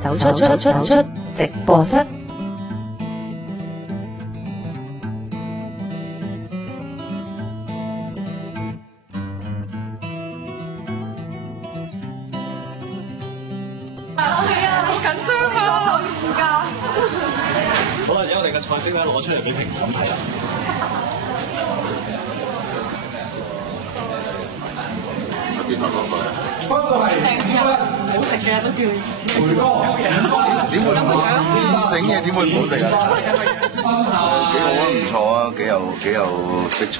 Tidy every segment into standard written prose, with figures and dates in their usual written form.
走出直播室。好啦，而家我哋嘅菜式咧攞出嚟俾評審睇啦。分數係5分，好食嘅都叫梅哥點會唔好？整嘢點會唔好食啊？幾好啊，唔錯啊，幾有色彩。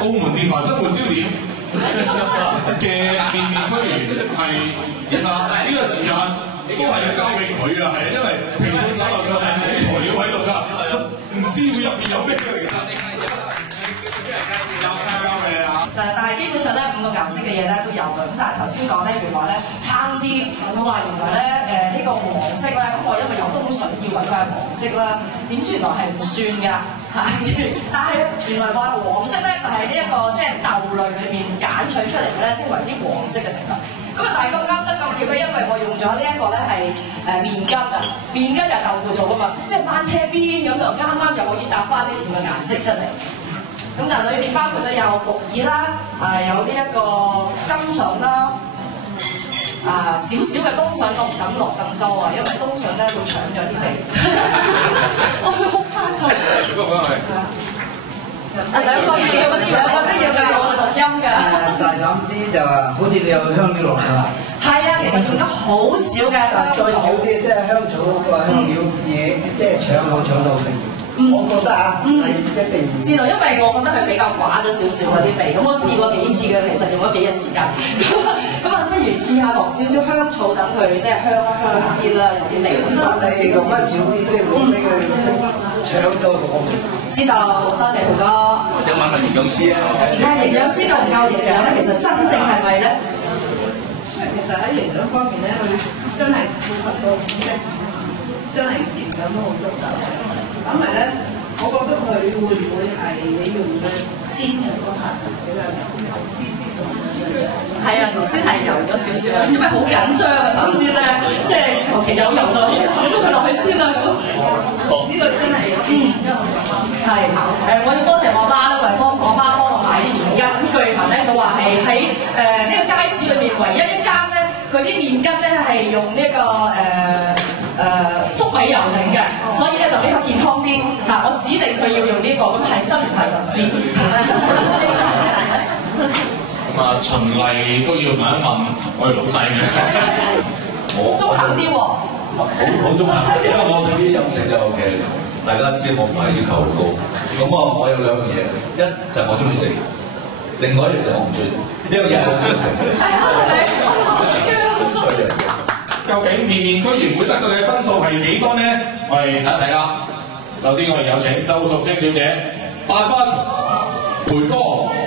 澳門電台生活焦點嘅面面俱圓係呢個時間都係要交俾佢㗎，係啊，因為評判手頭上係冇材料喺度咋，唔知會入邊有咩嚟㗎。交俾你啊！但係基本上咧5個顏色嘅嘢咧都有嘅，咁但係頭先講咧原來咧差啲，佢話原來咧呢個黃色咧，咁我因為有冬筍以為佢係黃色啦，點知原來係唔算㗎，但係原來話黃色咧就係呢一個即係豆類裏面揀取出嚟嘅咧，先為之黃色嘅成分。咁啊，但係咁啱得咁巧咧，因為我用咗呢一個咧係麵筋啊，麵筋就係豆腐做㗎嘛，即係班車邊咁就啱啱又可以搭翻呢5個顏色出嚟。咁但係裏面包括咗有木耳啦，有呢一個甘筍啦，少少嘅冬筍我唔敢落咁多啊，因為冬筍咧會搶咗啲味。我好怕臭。兩個都要有錄音㗎。大膽啲就話，好似你有香料落㗎啦。係啊，其實用得好少嘅香草。再少啲即係香草嗰個香料嘢，即係搶到定。我覺得係一定知道，因為我覺得佢比較寡咗少少嗰啲味，咁我試過幾次嘅，其實用咗幾日時間。咁啊，不如試下落少少香草，等佢即係香啲啦，有啲味。但係用得少啲，即係唔好俾佢搶咗我。知道，多謝胡哥。有問營養師啊？但係營養師夠唔夠營養咧？其實真正係咪咧？其實喺營養方面咧，佢真係配合到五色，真係營養都好足夠。咁咪咧，我覺得佢會唔會係你用嘅煎嘅嗰下比較油啲咁？係啊，頭先係油咗少少，因為好緊張啊！頭先咧，即係求其有油就放咗佢落去先啦咁。呢個真係係我要多謝我媽啦，因為我媽幫我買啲麵筋。咁據聞咧，佢話係喺呢個街市裏面唯一一間咧，佢啲麵筋咧係用呢個粟米油整嘅，所以咧就比較健康啲。我指定佢要用呢個，咁係真唔係就唔知。咁啊，循例都要問一問我哋老細嘅。中肯啲喎。好中肯，因為我對啲飲食就其實大家知我唔係要求好高，咁我有兩樣嘢，一就係我中意食，另外一樣就我唔中意食，呢樣嘢係我中意食。究竟面面俱圓會得到嘅分數係幾多呢？我哋睇一睇啦。首先我哋有請周淑貞小姐8分，培哥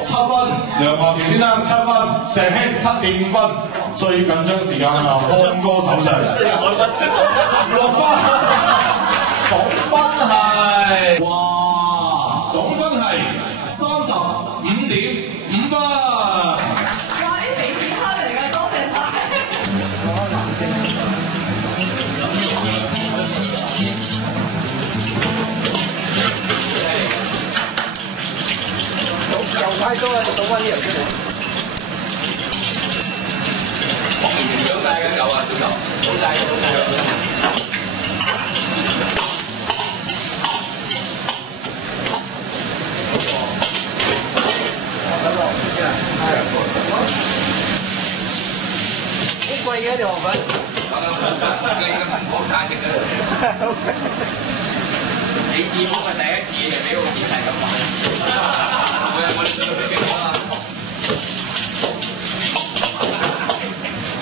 7分，梁華權先生7分，石兄7.5分。最緊張時間啊，安哥手上6分，總分係總分係35.5分。哇！啲微片卡嚟㗎，多謝晒。油太多啦，倒翻啲油出嚟。養大嘅牛啊，小牛，好大嘅，好大嘅。好貴嘅條河粉。你嘅品講價值嘅。你見我係第一次就俾我錢係咁話。我哋對佢幾好啊！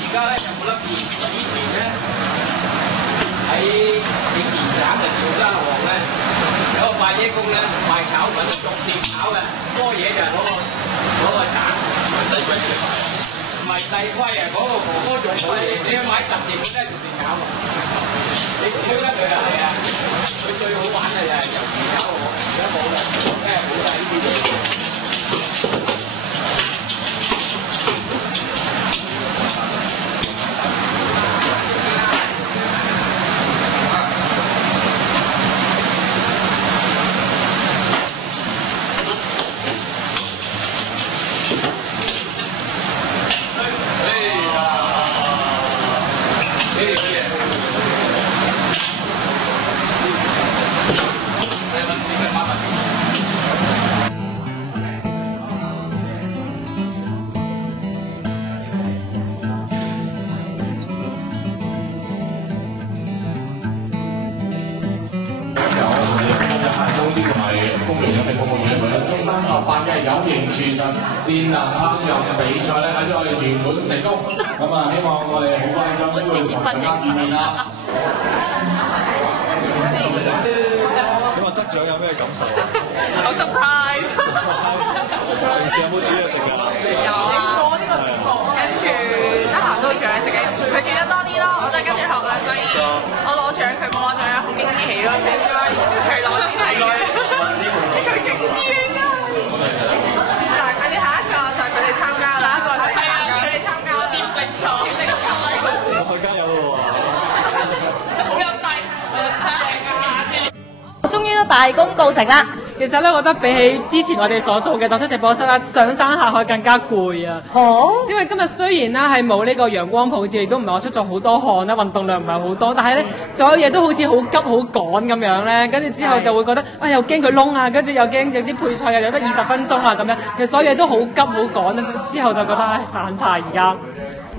而家咧就冇得變，以前咧喺永賢省嘅潮州王咧，有個賣嘢工咧賣炒粉，逐碟炒嘅，多嘢就係攞個橙，細龜嚟賣，唔係細龜啊！嗰個哥哥仲好嘢，你去買10碟佢都係逐碟炒啊！你吹得佢啊係啊！佢最好玩嘅就係由時炒我，而家冇啦，咩冇晒呢啲嘢。公園飲食服務處為中心合辦嘅有型廚神電能烹飪比賽咧，喺我哋圓滿成功。咁啊，希望我哋好快就會同大家見面啦。咁啊，得獎有咩感受啊？好 surprise！ 平時有冇煮嘢食㗎？有啊，跟住得閒都會煮嘢食嘅。佢煮得多啲咯，我都係跟住學啦，所以我攞獎，佢冇攞獎，好驚喜咯！佢應該佢攞先係嘅，佢勁啲應該。嗱，佢哋下一個就係佢哋參加啦，下一個就係下次佢哋參加接力賽，接力賽。咁佢加油咯喎！好有勢，睇下你下次。終於都大功告成啦！其實咧，我覺得比起之前我哋所做嘅走出直播室啦，上山下海更加攰啊！因為今日雖然啦係冇呢個陽光普照，亦都唔係話出咗好多汗啦，運動量唔係好多，但係咧所有嘢都好似好急好趕咁樣咧，跟住之後就會覺得又驚佢燶啊，跟住又驚有啲配菜又有得20分鐘啊咁樣，其實所有嘢都好急好趕啦，之後就覺得散晒而家。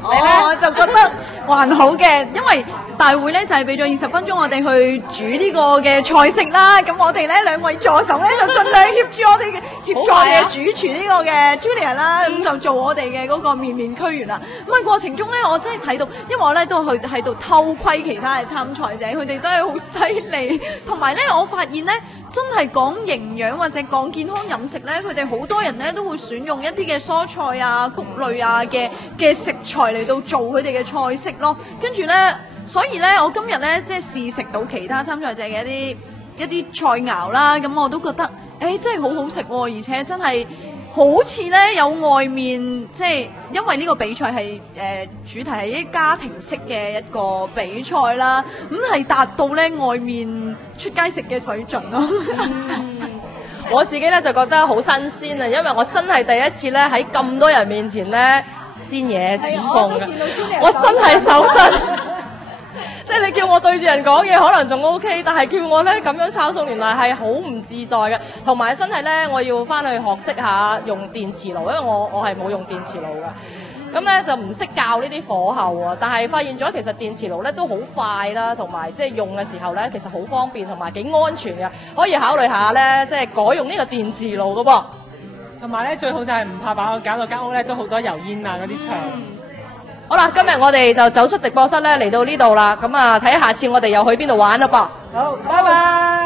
我就覺得還好嘅，因為大會咧就係俾咗20分鐘我哋去煮呢個嘅菜式啦。咁我哋咧2位助手咧就盡量協助我哋嘅主廚呢個嘅 Julia 啦，咁就做我哋嘅嗰個面面俱圓啦。咁喺過程中咧，我真係睇到，因為我咧都喺度偷窺其他嘅參賽者，佢哋都係好犀利，同埋咧我發現咧。真係講營養或者講健康飲食咧，佢哋好多人咧都會選用一啲嘅蔬菜啊、穀類啊嘅食材嚟到做佢哋嘅菜式咯。跟住咧，所以咧我今日咧即係試食到其他參賽者嘅一啲菜肴啦，咁我都覺得真係好好食喎，而且真係好似咧有外面即係因為呢個比賽係主題係一家庭式嘅一個比賽啦，咁係達到咧外面出街食嘅水準咯。我自己咧就覺得好新鮮啊，因為我真係第一次咧喺咁多人面前咧煎嘢煮餸嘅，我真係手震。即係你叫我對住人講嘢可能仲 OK， 但係叫我咧咁樣炒餸，原來係好唔自在嘅。同埋真係咧，我要翻去學識下用電磁爐，因為我係冇用電磁爐嘅。咁咧就唔識教呢啲火候啊。但係發現咗其實電磁爐咧都好快啦，同埋即係用嘅時候咧其實好方便，同埋幾安全嘅，可以考慮下咧即係改用呢個電磁爐嘅噃。同埋咧最好就係唔怕把搞到間屋咧都好多油煙啊嗰啲牆。好啦，今日我哋就走出直播室咧嚟到呢度啦，咁啊睇下次我哋又去邊度玩啦噃。好，拜拜。